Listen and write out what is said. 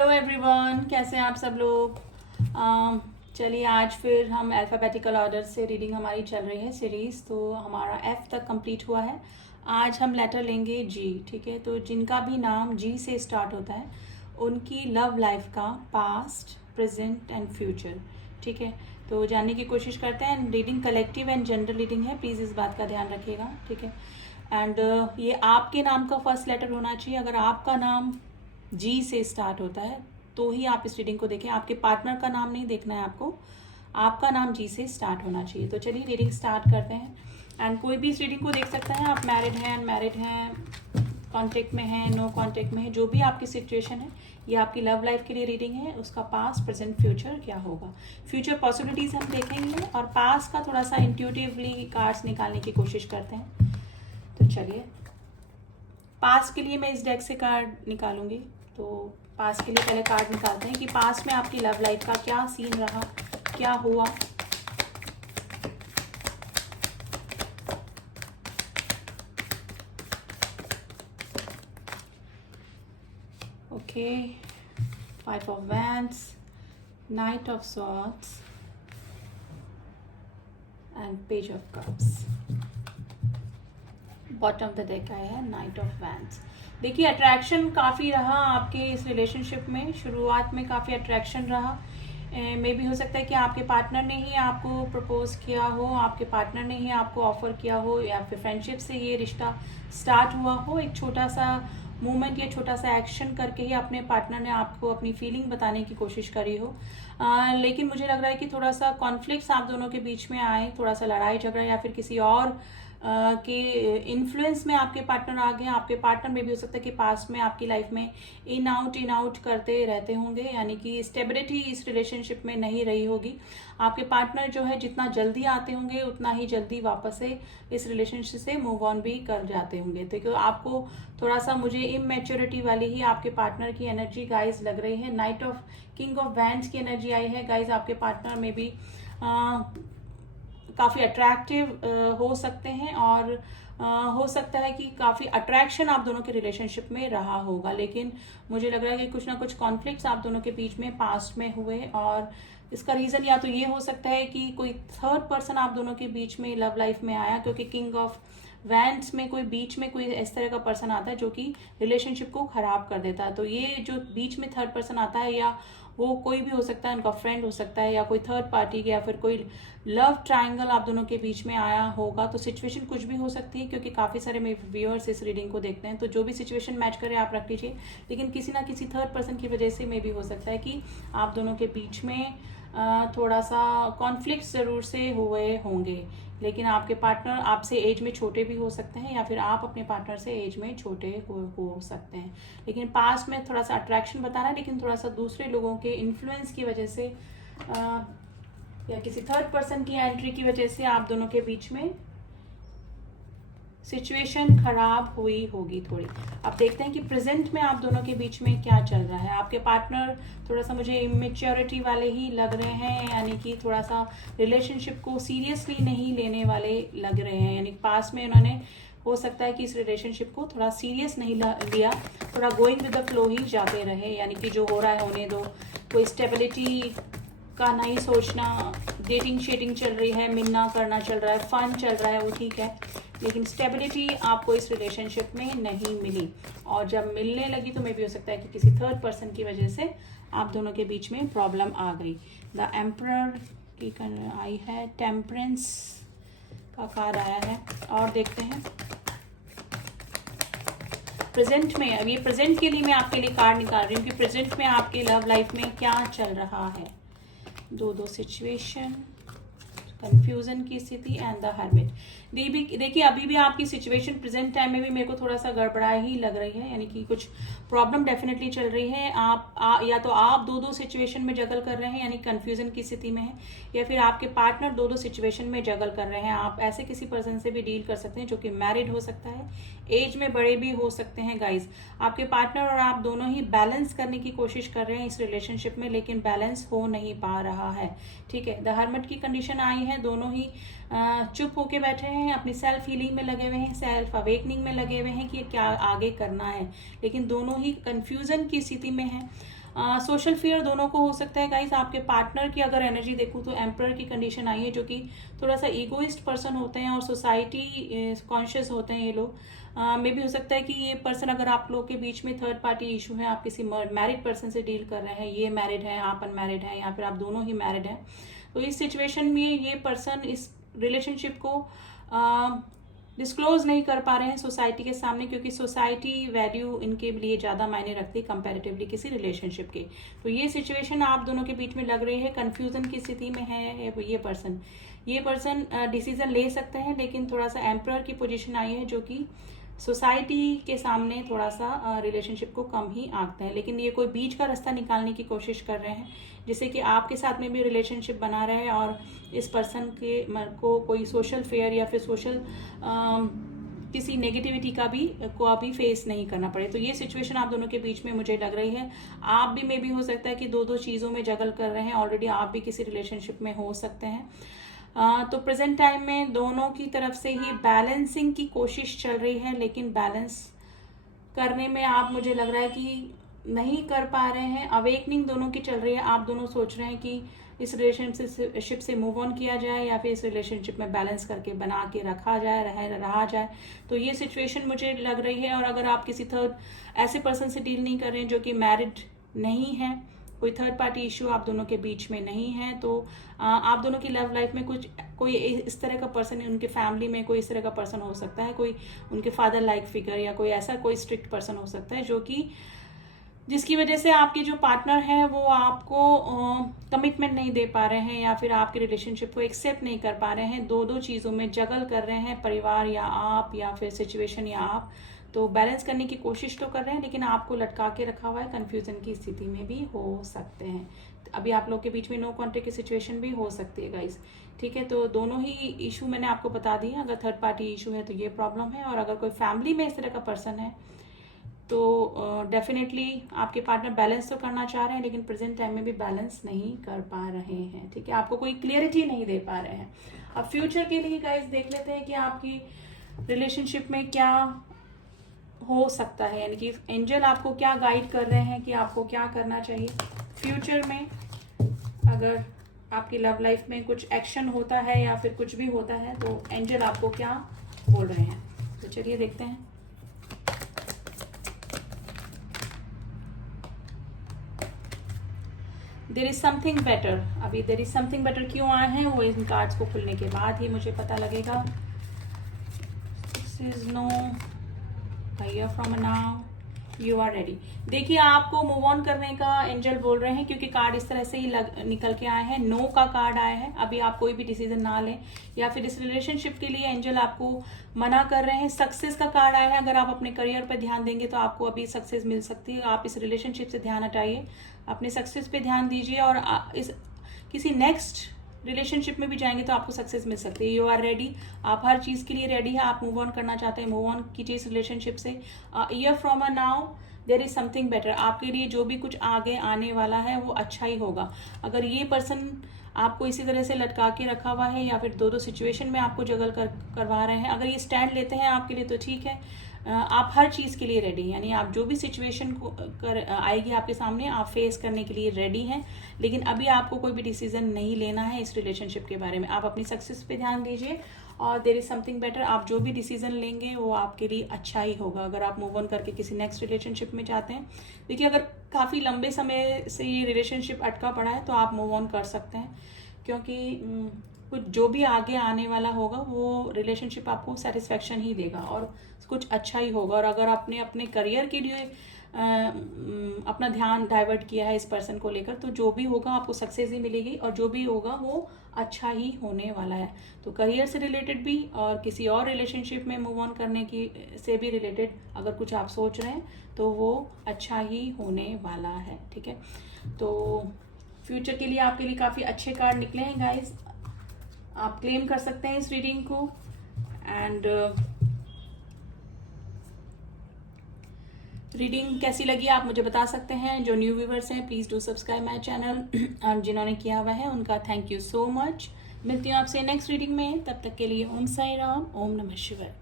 Hello everyone, कैसे हैं आप सब लोग। चलिए आज फिर हम अल्फ़ाबेटिकल ऑर्डर से रीडिंग हमारी चल रही है सीरीज़। तो हमारा एफ तक कंप्लीट हुआ है। आज हम लेटर लेंगे जी। ठीक है, तो जिनका भी नाम जी से स्टार्ट होता है उनकी लव लाइफ का पास्ट, प्रेजेंट एंड फ्यूचर। ठीक है, तो जानने की कोशिश करते हैं। Reading collective and general reading है, प्लीज़ इस बात का ध्यान रखिएगा। ठीक है, एंड ये आपके नाम का फर्स्ट लेटर होना चाहिए। अगर आपका नाम जी से स्टार्ट होता है तो ही आप इस रीडिंग को देखें। आपके पार्टनर का नाम नहीं देखना है आपको, आपका नाम जी से स्टार्ट होना चाहिए। तो चलिए रीडिंग स्टार्ट करते हैं। एंड कोई भी इस रीडिंग को देख सकता है। आप मैरिड हैं, अनमैरिड हैं, कॉन्टेक्ट में हैं, नो कॉन्टेक्ट में है, जो भी आपकी सिचुएशन है, ये आपकी लव लाइफ के लिए रीडिंग है। उसका पास्ट, प्रेजेंट, फ्यूचर क्या होगा, फ्यूचर पॉसिबिलिटीज हम देखेंगे और पास्ट का थोड़ा सा इंट्यूटिवली कार्ड्स निकालने की कोशिश करते हैं। तो चलिए, पास्ट के लिए मैं इस डेक से कार्ड निकालूंगी। तो पास्ट के लिए पहले कार्ड निकालते हैं कि पास्ट में आपकी लव लाइफ का क्या सीन रहा, क्या हुआ। Okay, 5 of wands, night of swords and page of cups. Bottom of the deck आया है नाइट ऑफ वैंड्स। देखिए, अट्रैक्शन काफ़ी रहा आपके इस रिलेशनशिप में। शुरुआत में काफ़ी अट्रैक्शन रहा। मे भी हो सकता है कि आपके पार्टनर ने ही आपको प्रपोज किया हो, आपके पार्टनर ने ही आपको ऑफर किया हो, या फिर फ्रेंडशिप से ये रिश्ता स्टार्ट हुआ हो। एक छोटा सा मूवमेंट या छोटा सा एक्शन करके ही अपने पार्टनर ने आपको अपनी फीलिंग बताने की कोशिश करी हो। लेकिन मुझे लग रहा है कि थोड़ा सा कॉन्फ्लिक्ट्स आप दोनों के बीच में आए, थोड़ा सा लड़ाई झगड़ा या फिर किसी और के इन्फ्लुएंस में आपके पार्टनर आ गए। आपके पार्टनर में भी हो सकता है कि पास्ट में आपकी लाइफ में इन आउट करते रहते होंगे, यानी कि स्टेबिलिटी इस रिलेशनशिप में नहीं रही होगी। आपके पार्टनर जो है जितना जल्दी आते होंगे उतना ही जल्दी वापस से इस रिलेशनशिप से मूव ऑन भी कर जाते होंगे। तो क्योंकि आपको थोड़ा सा मुझे इमेच्योरिटी वाली ही आपके पार्टनर की एनर्जी गाइज लग रही है। Night of king of wands की एनर्जी आई है गाइज। आपके पार्टनर में भी काफ़ी अट्रैक्टिव हो सकते हैं और हो सकता है कि काफ़ी अट्रैक्शन आप दोनों के रिलेशनशिप में रहा होगा। लेकिन मुझे लग रहा है कि कुछ ना कुछ कॉन्फ्लिक्ट्स आप दोनों के बीच में पास्ट में हुए, और इसका रीज़न या तो ये हो सकता है कि कोई थर्ड पर्सन आप दोनों के बीच में लव लाइफ में आया, क्योंकि किंग ऑफ वैंड्स में कोई बीच में कोई इस तरह का पर्सन आता है जो कि रिलेशनशिप को खराब कर देता है। तो ये जो बीच में थर्ड पर्सन आता है, या वो कोई भी हो सकता है, उनका फ्रेंड हो सकता है, या कोई थर्ड पार्टी, या फिर कोई लव ट्रायंगल आप दोनों के बीच में आया होगा। तो सिचुएशन कुछ भी हो सकती है, क्योंकि काफ़ी सारे मेरे व्यूअर्स इस रीडिंग को देखते हैं। तो जो भी सिचुएशन मैच करे आप रख लीजिए, लेकिन किसी ना किसी थर्ड पर्सन की वजह से मे भी हो सकता है कि आप दोनों के बीच में थोड़ा सा कॉन्फ्लिक्ट ज़रूर से हुए होंगे। लेकिन आपके पार्टनर आपसे एज में छोटे भी हो सकते हैं, या फिर आप अपने पार्टनर से एज में छोटे हो सकते हैं। लेकिन पास्ट में थोड़ा सा अट्रैक्शन बता रहा है, लेकिन थोड़ा सा दूसरे लोगों के इन्फ्लुएंस की वजह से या किसी थर्ड पर्सन की एंट्री की वजह से आप दोनों के बीच में सिचुएशन खराब हुई होगी थोड़ी। अब देखते हैं कि प्रेजेंट में आप दोनों के बीच में क्या चल रहा है। आपके पार्टनर थोड़ा सा मुझे इमेच्योरिटी वाले ही लग रहे हैं, यानी कि थोड़ा सा रिलेशनशिप को सीरियसली नहीं लेने वाले लग रहे हैं। यानी पास में उन्होंने हो सकता है कि इस रिलेशनशिप को थोड़ा सीरियस नहीं लिया, थोड़ा गोइंग विद द फ्लो ही जाते रहे, यानी कि जो हो रहा है होने दो। कोई स्टेबिलिटी का नहीं सोचना, डेटिंग शेटिंग चल रही है, मिलना करना चल रहा है, फन चल रहा है, वो ठीक है, लेकिन स्टेबिलिटी आपको इस रिलेशनशिप में नहीं मिली। और जब मिलने लगी तो मे भी हो सकता है कि किसी थर्ड पर्सन की वजह से आप दोनों के बीच में प्रॉब्लम आ गई। द एम्परर की आई है, टेम्परेंस का कार्ड आया है। और देखते हैं प्रेजेंट में। अब ये प्रेजेंट के लिए मैं आपके लिए कार्ड निकाल रही हूँ कि प्रेजेंट में आपके लव लाइफ में क्या चल रहा है। दो सिचुएशन, कंफ्यूजन की स्थिति एंड द हर्मिट। देखिए, अभी भी आपकी सिचुएशन प्रेजेंट टाइम में भी मेरे को थोड़ा सा गड़बड़ा ही लग रही है, यानी कि कुछ प्रॉब्लम डेफिनेटली चल रही है। या तो आप दो सिचुएशन में जगल कर रहे हैं, यानी कंफ्यूजन की स्थिति में है, या फिर आपके पार्टनर दो सिचुएशन में जगल कर रहे हैं। आप ऐसे किसी पर्सन से भी डील कर सकते हैं जो कि मैरिड हो सकता है, एज में बड़े भी हो सकते हैं गाइज। आपके पार्टनर और आप दोनों ही बैलेंस करने की कोशिश कर रहे हैं इस रिलेशनशिप में, लेकिन बैलेंस हो नहीं पा रहा है। ठीक है, द हर्मिट की कंडीशन आई है। दोनों ही चुप होके बैठे हैं, अपनी सेल्फ हीलिंग में लगे हुए हैं, सेल्फ अवेकनिंग में लगे हुए हैं कि क्या आगे करना है, लेकिन दोनों ही कंफ्यूजन की स्थिति में हैं। सोशल फियर दोनों को हो सकता है गाइस। आपके पार्टनर की अगर एनर्जी देखूँ तो एम्परर की कंडीशन आई है, जो कि थोड़ा सा ईगोइस्ट पर्सन होते हैं और सोसाइटी कॉन्शियस होते हैं ये लोग। मे भी हो सकता है कि ये पर्सन, अगर आप लोग के बीच में थर्ड पार्टी इशू है, आप किसी मैरिड पर्सन से डील कर रहे हैं, ये मैरिड है, आप अनमैरिड हैं, या फिर आप दोनों ही मैरिड हैं, तो इस सिचुएशन में ये पर्सन इस रिलेशनशिप को डिस्क्लोज नहीं कर पा रहे हैं सोसाइटी के सामने, क्योंकि सोसाइटी वैल्यू इनके लिए ज़्यादा मायने रखती है कंपैरेटिवली किसी रिलेशनशिप के। तो ये सिचुएशन आप दोनों के बीच में लग रही है, कंफ्यूजन की स्थिति में है ये पर्सन डिसीजन ले सकते हैं, लेकिन थोड़ा सा एम्परर की पोजीशन आई है, जो कि सोसाइटी के सामने थोड़ा सा रिलेशनशिप को कम ही आंकते हैं। लेकिन ये कोई बीच का रास्ता निकालने की कोशिश कर रहे हैं, जिससे कि आपके साथ में भी रिलेशनशिप बना रहे और इस पर्सन के को कोई सोशल फेयर या फिर सोशल किसी नेगेटिविटी को अभी फेस नहीं करना पड़े। तो ये सिचुएशन आप दोनों के बीच में मुझे लग रही है। आप भी मे भी हो सकता है कि दो चीज़ों में जगल कर रहे हैं, ऑलरेडी आप भी किसी रिलेशनशिप में हो सकते हैं। तो प्रेजेंट टाइम में दोनों की तरफ से ही बैलेंसिंग की कोशिश चल रही है, लेकिन बैलेंस करने में आप, मुझे लग रहा है कि नहीं कर पा रहे हैं। अवेकनिंग दोनों की चल रही है, आप दोनों सोच रहे हैं कि इस रिलेशनशिप से मूव ऑन किया जाए या फिर इस रिलेशनशिप में बैलेंस करके बना के रखा जाए, रहा जाए। तो ये सिचुएशन मुझे लग रही है। और अगर आप किसी ऐसे पर्सन से डील नहीं कर रहे हैं जो कि मैरिड नहीं है, कोई थर्ड पार्टी इशू आप दोनों के बीच में नहीं है, तो आप दोनों की लव लाइफ में कोई इस तरह का पर्सन, उनके फैमिली में कोई इस तरह का पर्सन हो सकता है, कोई उनके फादर लाइक फिगर या कोई ऐसा कोई स्ट्रिक्ट पर्सन हो सकता है, जो कि जिसकी वजह से आपके जो पार्टनर हैं वो आपको कमिटमेंट नहीं दे पा रहे हैं, या फिर आपके रिलेशनशिप को एक्सेप्ट नहीं कर पा रहे हैं। दो चीज़ों में जगल कर रहे हैं, परिवार या आप, या फिर सिचुएशन या आप। तो बैलेंस करने की कोशिश तो कर रहे हैं, लेकिन आपको लटका के रखा हुआ है, कंफ्यूजन की स्थिति में भी हो सकते हैं। अभी आप लोग के बीच में नो कॉन्टेक्ट की सिचुएशन भी हो सकती है गाइस, ठीक है। तो दोनों ही इशू मैंने आपको बता दिए। अगर थर्ड पार्टी इशू है तो ये प्रॉब्लम है, और अगर कोई फैमिली में इस तरह का पर्सन है तो डेफिनेटली आपके पार्टनर बैलेंस तो करना चाह रहे हैं, लेकिन प्रेजेंट टाइम में भी बैलेंस नहीं कर पा रहे हैं, ठीक है। आपको कोई क्लियरिटी नहीं दे पा रहे हैं। अब फ्यूचर के लिए गाइस देख लेते हैं कि आपकी रिलेशनशिप में क्या हो सकता है, यानी कि एंजल आपको क्या गाइड कर रहे हैं कि आपको क्या करना चाहिए फ्यूचर में। अगर आपकी लव लाइफ में कुछ एक्शन होता है या फिर कुछ भी होता है, तो एंजल आपको क्या बोल रहे हैं, तो चलिए देखते हैं। There is something better. अभी देयर इज समथिंग बेटर क्यों आए हैं, वो इन कार्ड्स को खुलने के बाद ही मुझे पता लगेगा। This is no here from now you are ready. देखिए, आपको मूव ऑन करने का एंजल बोल रहे हैं, क्योंकि कार्ड इस तरह से ही निकल के आए हैं। नो का कार्ड आया है। अभी आप कोई भी डिसीजन ना लें, या फिर इस रिलेशनशिप के लिए एंजल आपको मना कर रहे हैं। सक्सेस का कार्ड आया है। अगर आप अपने करियर पर ध्यान देंगे तो आपको अभी सक्सेस मिल सकती है। आप इस रिलेशनशिप से ध्यान हटाइए, अपने सक्सेस पे ध्यान दीजिए, और इस किसी नेक्स्ट रिलेशनशिप में भी जाएंगे तो आपको सक्सेस मिल सकती है। यू आर रेडी, आप हर चीज के लिए रेडी है। आप मूव ऑन करना चाहते हैं, मूव ऑन कीजिए इस रिलेशनशिप से। Year from a now there is something better. आपके लिए जो भी कुछ आगे आने वाला है वो अच्छा ही होगा। अगर ये पर्सन आपको इसी तरह से लटका के रखा हुआ है, या फिर दो सिचुएशन में आपको जगल करवा रहे हैं, अगर ये स्टैंड लेते हैं आपके लिए तो ठीक है। आप हर चीज़ के लिए रेडी हैं, यानी आप जो भी सिचुएशन आएगी आपके सामने, आप फेस करने के लिए रेडी हैं। लेकिन अभी आपको कोई भी डिसीजन नहीं लेना है इस रिलेशनशिप के बारे में। आप अपनी सक्सेस पे ध्यान दीजिए, और देयर इज समथिंग बेटर। आप जो भी डिसीजन लेंगे वो आपके लिए अच्छा ही होगा। अगर आप मूव ऑन करके किसी नेक्स्ट रिलेशनशिप में जाते हैं, देखिए अगर काफ़ी लंबे समय से ये रिलेशनशिप अटका पड़ा है तो आप मूव ऑन कर सकते हैं, क्योंकि कुछ जो भी आगे आने वाला होगा वो रिलेशनशिप आपको सेटिस्फेक्शन ही देगा और कुछ अच्छा ही होगा। और अगर आपने अपने करियर के लिए अपना ध्यान डाइवर्ट किया है इस पर्सन को लेकर, तो जो भी होगा आपको सक्सेस ही मिलेगी, और जो भी होगा वो अच्छा ही होने वाला है। तो करियर से रिलेटेड भी और किसी और रिलेशनशिप में मूव ऑन करने की से भी रिलेटेड अगर कुछ आप सोच रहे हैं तो वो अच्छा ही होने वाला है, ठीक है। तो फ्यूचर के लिए आपके लिए काफ़ी अच्छे कार्ड निकले हैं गाइज। आप क्लेम कर सकते हैं इस रीडिंग को। एंड रीडिंग कैसी लगी आप मुझे बता सकते हैं। जो न्यू व्यूवर्स हैं please do subscribe my channel, और जिन्होंने किया हुआ है उनका थैंक यू सो मच। मिलती हूँ आपसे नेक्स्ट रीडिंग में, तब तक के लिए ओम साई राम, ओम नमः शिवाय।